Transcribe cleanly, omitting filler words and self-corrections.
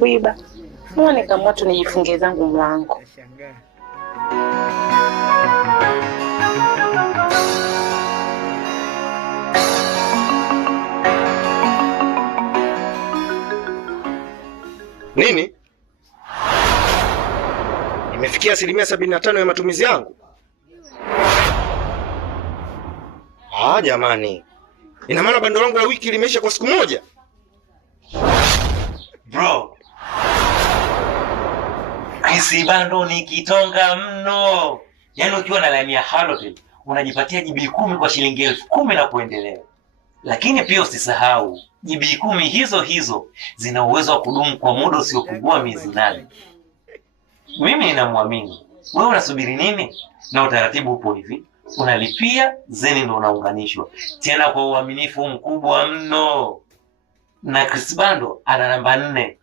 kuiba. Mbona kama tu nijifungie zangu mlango. Nini? Nimefikia 75% ya matumizi yangu. Jamani. Ina maana bando langu la wiki limeisha kwa siku moja? Bro. Hizi bando ni kitonga mno. Yaani ukiwa na line ya Halotel unajipatia GB 10 kwa shilingi 10,000 na kuendelea. Lakini pia usisahau GB 10 hizo hizo zina uwezo wa kudumu kwa muda usiopungua miezi 8. Mimi ninamwamini. Wewe unasubiri nini? Na utaratibu upo hivi. Unalipia zeni ndo unaunganishwa. Tena kwa uaminifu mkubwa mno. Na Chris Bando ana namba 4.